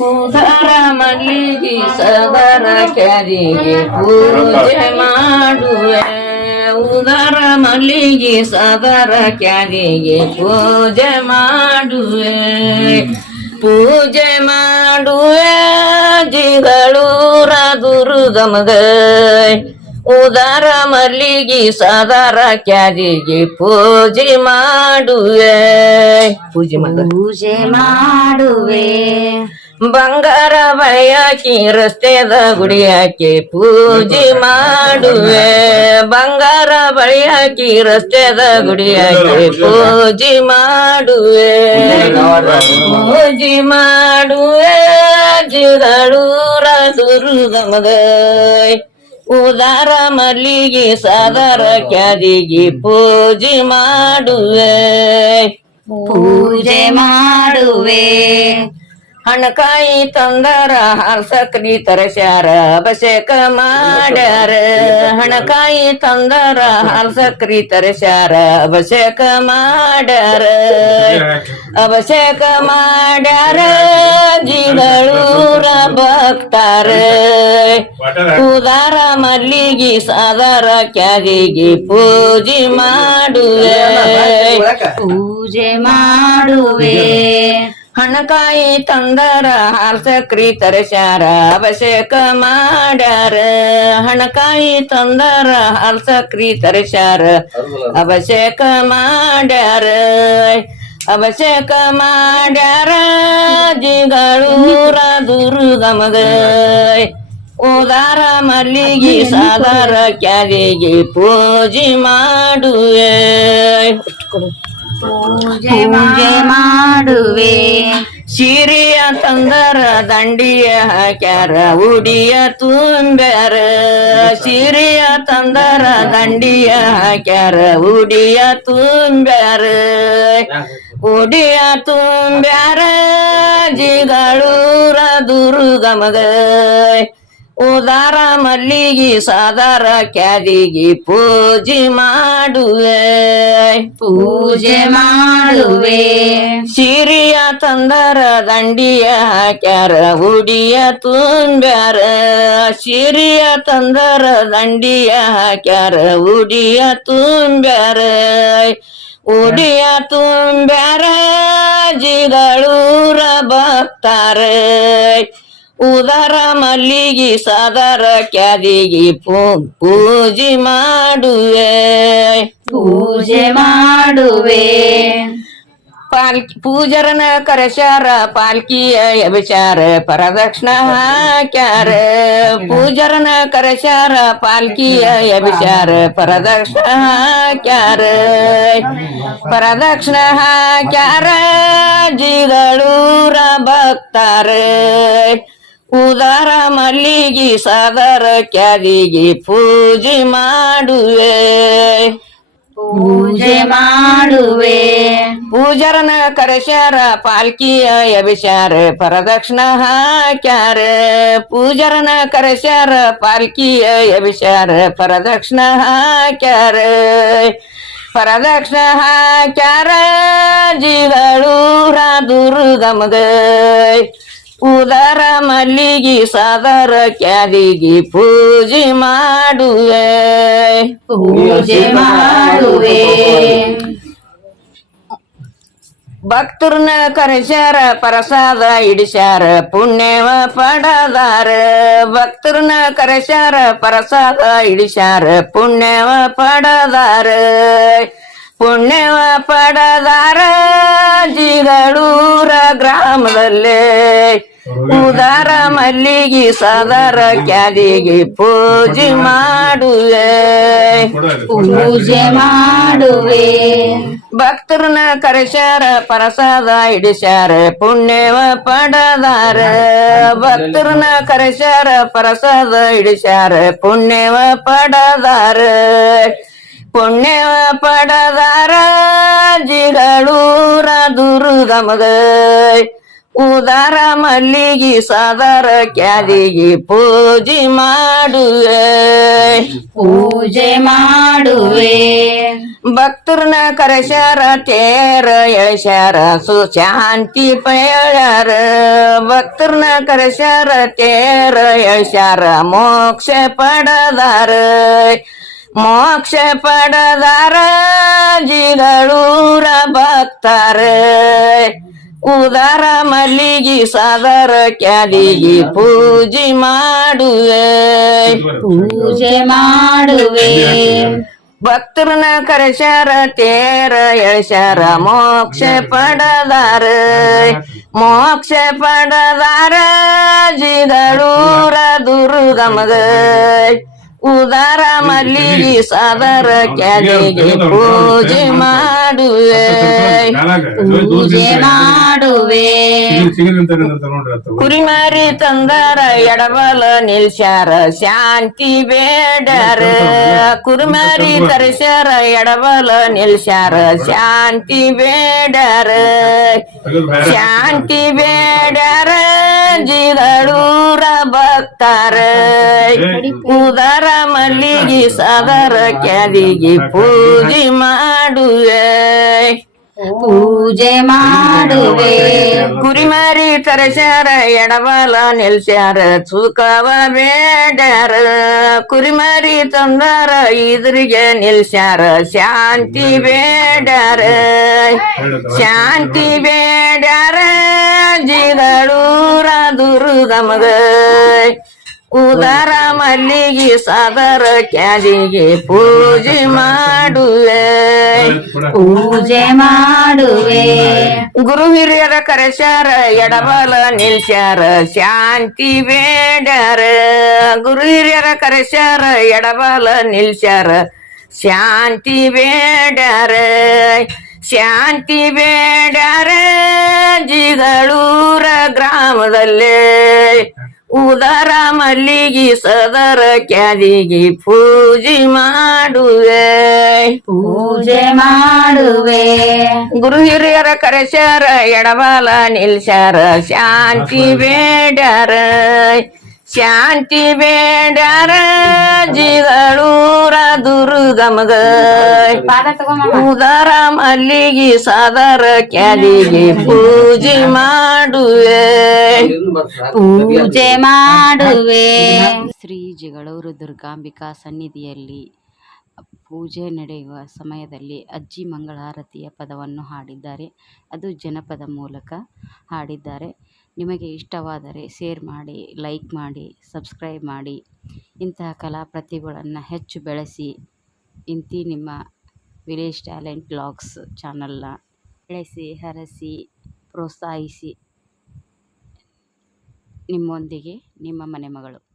ಉದರ ಮಲ್ಲಿಗೆ ಸದರ ಕ್ಯಾರಿಗೆ ಪೂಜೆ ಮಾಡುವೆ. ಉದರ ಮಲ್ಲಿಗೆ ಸದರ ಕ್ಯಾರಿಗೆ ಪೂಜೆ ಮಾಡುವೆ. ಪೂಜೆ ಮಾಡುವೆ ಜಿಗಳೂರ ದುರ್ಗಮಗ. ಉದರ ಮಲ್ಲಿಗೆ ಸದಾರ ಕ್ಯಾರಿಗೆ ಪೂಜೆ ಮಾಡುವೆ. ಪೂಜೆ ಮಾಡ. ಪೂಜೆ ಮಾಡುವೆ. ಬಂಗಾರ ಬಳಿಯಾಕಿ ರಸ್ತೆದ ಗುಡಿಯಾಕಿ ಪೂಜೆ ಮಾಡುವೆ. ಬಂಗಾರ ಬಳಿಯಾಕಿ ರಸ್ತೆದ ಗುಡಿಯಾಕಿ ಪೂಜೆ ಮಾಡುವೆ. ಪೂಜೆ ಮಾಡುವೆ. ಜಿಗಳೂರ ದುರ್ಗಮಗ. ಉದಾರ ಮಲ್ಲಿಗೆ ಸದರ ಕ್ಯಾದಿಗೆ ಪೂಜೆ ಮಾಡುವೆ. ಪೂಜೆ ಮಾಡುವೆ. ಹಣಕಾಯಿ ತಂದರ ಹರ್ಸಕ್ರಿ ಸಕ್ರಿ ತರಸ್ಯಾರ ಅಭಿಷೇಕ ಮಾಡ್ಯಾರ. ಹಣಕಾಯಿ ತಂದರ ಹರ್ಸಕ್ರಿ ಸಕ್ರಿ ತರಸ್ಯಾರ ಅಭಿಷೇಕ ಮಾಡ್ಯಾರ. ಅಭಿಷೇಕ. ಮಾಡ್ಯಾರ. ಜಿಗಳೂರ ಭಕ್ತಾರ ಉದಾರ ಮಲ್ಲಿಗೆ ಸಾದರ ಕ್ಯಾರಿಗೆ ಪೂಜೆ ಮಾಡುವೆ. ಪೂಜೆ ಮಾಡುವೆ. ಹಣಕಾಯಿ ತಂದರ ಹಾಲ್ ಸಕ್ರಿ ತರಸ್ಯಾರ, ಅಭಿಷೇಕ ಮಾಡ್ಯಾರ. ಹಣಕಾಯಿ ತಂದರ ಹಾಲ್ ಸಕ್ರಿ ತರಸ್ಯಾರ, ಅಭಿಷೇಕ ಮಾಡ್ಯಾರ. ಅಭಿಷೇಕ ಮಾಡ್ಯಾರ ಜಿಗಳೂರ ದುರ್ಗಮಗ ಉದಾರ ಮಲ್ಲಿಗೆ ಸಾದರ ಕ್ಯಾರಿಗೆ ಪೂಜೆ ಮಾಡುವೆ. ಪೂಜೆ ಮಾಡುವೆ. ಸಿರಿಯ ತಂದರ ದಂಡಿಯ ಹಾಕ್ಯಾರ ಉಡಿಯ ತುಂಬ್ಯಾರ. ಸಿರಿಯ ತಂದರ ದಂಡಿಯ ಹಾಕ್ಯಾರ ಉಡಿಯ ತುಂಬ್ಯಾರ. ಉಡಿಯ ತುಂಬ್ಯಾರ ಜಿಗಳೂರ ದುರ್ಗಮಗ ಉದಾರ ಮಲ್ಲಿಗೆ ಸಾದಾರ ಕ್ಯಾದಿಗಿ ಪೂಜೆ ಮಾಡುವೆ. ಪೂಜೆ ಮಾಡುವೆ. ಸಿರಿಯ ತಂದರ ದಂಡಿಯ ಹಾಕ್ಯಾರ ಉಡಿಯ ತುಂಬ್ಯಾರ. ಸಿರಿಯ ತಂದರ ದಂಡಿಯ ಹಾಕ್ಯಾರ ಉಡಿಯ ತುಂಬ್ಯಾರ. ಉಡಿಯ ತುಂಬ್ಯಾರ ಜಿಗಳೂರ ಭಕ್ತಾರ ಉದರ ಮಲ್ಲಿಗೆ ಸದರ ಕ್ಯಾದಿಗೆ ಪೂಜೆ ಮಾಡುವೆ. ಪೂಜೆ ಮಾಡುವೆ. ಪಾಲ್ಕಿ ಪೂಜರನ ಕರಶಾರ ಪಾಲ್ಕಿಯ ಎಬಚಾರ ಪರದಕ್ಷಿಣ ಹಾಕ್ಯಾರ ಪೂಜರನ ಕರಶಾರ ಪಾಲ್ಕಿಯ ಎಬಚಾರ ಪರದಕ್ಷಿಣ ಹಾಕ್ಯಾರ ಪರದಕ್ಷಿಣ ಹಾಕ್ಯಾರ ಜಿಗಳೂರ ಭಕ್ತಾರ ಉದಾರ ಮಲ್ಲಿಗೆ ಸಾದರ ಕ್ಯಾದಿಗೆ ಪೂಜೆ ಮಾಡುವೆ ಪೂಜೆ ಮಾಡುವೆ. ಪೂಜರನ ಕರೆಸ್ಯಾರ, ಪಾಲ್ಕಿಯ ಎಬಿಸ್ಯಾರ, ಪರದಕ್ಷಿಣ ಹಾಕ್ಯಾರ. ಪೂಜರನ ಕರೆಸ್ಯಾರ, ಪಾಲ್ಕಿಯ ಎಬಿಸ್ಯಾರ, ಪರದಕ್ಷಿಣ ಹಾಕ್ಯಾರ. ಪರದಕ್ಷಿಣ ಹಾಕ್ಯಾರ, ಜಿಗಳೂರ ದುರ್ಗಮಗ ಉದರ ಮಲ್ಲಿಗೆ ಸದರ ಕ್ಯಾದಿಗೆ ಪೂಜೆ ಮಾಡುವೆ. ಪೂಜೆ ಮಾಡುವೆ. ಭಕ್ತರನ್ನ ಕರೆಸ್ಯಾರ ಪ್ರಸಾದ ಇಡಿಸ್ಯಾರ ಪುಣ್ಯವ ಪಡದಾರ. ಭಕ್ತರನ್ನ ಕರೆಸ್ಯಾರ ಪ್ರಸಾದ ಇಡಿಸ್ಯಾರ ಪುಣ್ಯವ ಪಡದಾರ. ಪುಣ್ಯವ ಪಡದಾರ ಜಿಗಳೂರ ಗ್ರಾಮದಲ್ಲೇ. ಉದಾರ ಮಲ್ಲಿಗೆ ಸಾದರ ಕ್ಯಾದಿಗೆ ಪೂಜೆ ಮಾಡುವೆ. ಪೂಜೆ ಮಾಡುವೆ. ಭಕ್ತರನ್ನ ಕರೆಸ್ಯಾರ, ಪ್ರಸಾದ ಇಡಿಸ್ಯಾರ, ಪುಣ್ಯವ ಪಡದಾರ. ಭಕ್ತರನ್ನ ಕರೆಸ್ಯಾರ, ಪ್ರಸಾದ ಇಡಿಸ್ಯಾರ, ಪುಣ್ಯವ ಪಡದಾರ. ಪುಣ್ಯವ ಪಡದಾರ, ಜಿಗಳೂರ ದುರ್ಗಮಗ. ಉದಾರ ಮಲ್ಲಿಗೆ ಸಾದರ ಕ್ಯಾದಿಗೆ ಪೂಜೆ ಮಾಡುವೆ. ಪೂಜೆ ಮಾಡುವೆ. ಭಕ್ತರನ್ನ ಕರೆಸ್ಯಾರ ತೇರ ಸು ಸುಶಾಂತಿ ಪೇಳ್ಯಾರ ಭಕ್ತರನ್ನ ಕರೆಸ್ಯಾರ ತೇರ ಎಳ್ಸ್ಯಾರ ಮೋಕ್ಷ ಪಡದಾರ. ಮೋಕ್ಷ ಪಡದಾರ ಜಿಗಳೂರ ಭಕ್ತಾರ. ಉದಾರ ಮಲ್ಲಿಗಿ ಸದರ ಕ್ಯಾದಿಗಿ ಪೂಜೆ ಮಾಡುವೆ. ಪೂಜೆ ಮಾಡುವೆ. ಭಕ್ತರನ್ನ ಕರೆಸ್ಯಾರ ತೇರ ಎಳ್ಸ್ಯಾರ ಮೋಕ್ಷ ಪಡದಾರ. ಮೋಕ್ಷ ಪಡದಾರ ಜಿದಳೂರ ದುರ್ಗಮಗ. ಉದಾರ ಮಲ್ಲಿಗೆ ಸದರ ಕೆಳಗೆ ಪೂಜೆ ಮಾಡುವೆ. ಪೂಜೆ ಮಾಡುವೆ. ಕುರಿಮಾರಿ ತಂದರ ಎಡಬಲ ನಿಲ್ಸ್ಯಾರ. ಶಾಂತಿ ಬೇಡರ. ಕುರಿಮಾರಿ ತರಿಸ್ಯಾರ ಎಡಬಲ ನಿಲ್ಸ್ಯಾರ. ಶಾಂತಿ ಬೇಡರ. ಶಾಂತಿ ಬೇಡರ. ಜಿಗಳೂರ ಭಕ್ತರ. ಉದರ ಮಲ್ಲಿಗೆ ಸದರ ಕ್ಯಾದಿಗೆ ಪೂಜೆ ಮಾಡುವೆ. ಪೂಜೆ ಮಾಡುವೆ. ಕುರಿಮಾರಿ ತರಸ್ಯಾರ ಎಡಬಲ ನಿಲ್ಸ್ಯಾರ ಸುಖವ ಬೇಡ್ಯಾರ. ಕುರಿಮಾರಿ ತಂದಾರ ಇದ್ರಿಗೆ ನಿಲ್ಸ್ಯಾರ ಶಾಂತಿ ಬೇಡ್ಯಾರ. ಶಾಂತಿ ಬೇಡ್ಯಾರ ಜಿಗಳೂರ ದುರ್ಗಮಗ. ಉದರ ಮಲ್ಲಿಗೆ ಸಾದರ ಕ್ಯಾಲಿಗೆ ಪೂಜೆ ಮಾಡುವೆ. ಪೂಜೆ ಮಾಡುವೆ. ಗುರು ಹಿರಿಯರ ಕರೆಸ್ಯಾರ ಎಡಬಲ ನಿಲ್ಸ್ಯಾರ ಶಾಂತಿ ಬೇಡರ ಗುರು ಹಿರಿಯರ ಕರೆಸ್ಯಾರ ಎಡಬಲ ನಿಲ್ಸ್ಯಾರ ಶಾಂತಿ ಬೇಡರ ಶಾಂತಿ ಬೇಡರ ಜಿಗಳೂರ ಗ್ರಾಮದಲ್ಲೇ. ಉದರ ಮಲ್ಲಿಗೆ ಸದರ ಕ್ಯಾದಿಗೆ ಪೂಜೆ ಮಾಡುವೆ. ಪೂಜೆ ಮಾಡುವೆ. ಗುರು ಹಿರಿಯರ ಕರೆಸ್ಯಾರ ಎಡಬಾಲ ನಿಲ್ಸ್ಯಾರ ಶಾಂತಿ ಬೇಡರ ಶಾಂತಿ ಬೇಡರ ಜಿಗಳೂರ ತಗೊಂಬ ಉದರ ಮಲ್ಲಿಗೆ ಸಾದರ ಕ್ಯಾಲಿಗೆ ಪೂಜೆ ಮಾಡುವೆ. ಪೂಜೆ ಮಾಡುವೆ. ಶ್ರೀ ಜಗಳೂರು ದುರ್ಗಾಂಬಿಕಾ ಸನ್ನಿಧಿಯಲ್ಲಿ ಪೂಜೆ ನಡೆಯುವ ಸಮಯದಲ್ಲಿ ಅಜ್ಜಿ ಮಂಗಳಾರತಿಯ ಪದವನ್ನು ಹಾಡಿದ್ದಾರೆ. ಅದು ಜನಪದ ಮೂಲಕ ಹಾಡಿದ್ದಾರೆ. ನಿಮಗೆ ಇಷ್ಟವಾದರೆ ಶೇರ್ ಮಾಡಿ, ಲೈಕ್ ಮಾಡಿ, ಸಬ್ಸ್ಕ್ರೈಬ್ ಮಾಡಿ. ಇಂತಹ ಕಲಾ ಪ್ರತಿಭೆಗಳನ್ನು ಹೆಚ್ಚು ಬೆಳೆಸಿ. ಇಂತಿ ನಿಮ್ಮ ವಿಲೇಜ್ ಟ್ಯಾಲೆಂಟ್ ಬ್ಲಾಗ್ಸ್ ಚಾನಲ್ನ ಬೆಳೆಸಿ ಹರಸಿ ಪ್ರೋತ್ಸಾಹಿಸಿ ನಿಮ್ಮೊಂದಿಗೆ ನಿಮ್ಮ ಮನೆ ಮಗಳು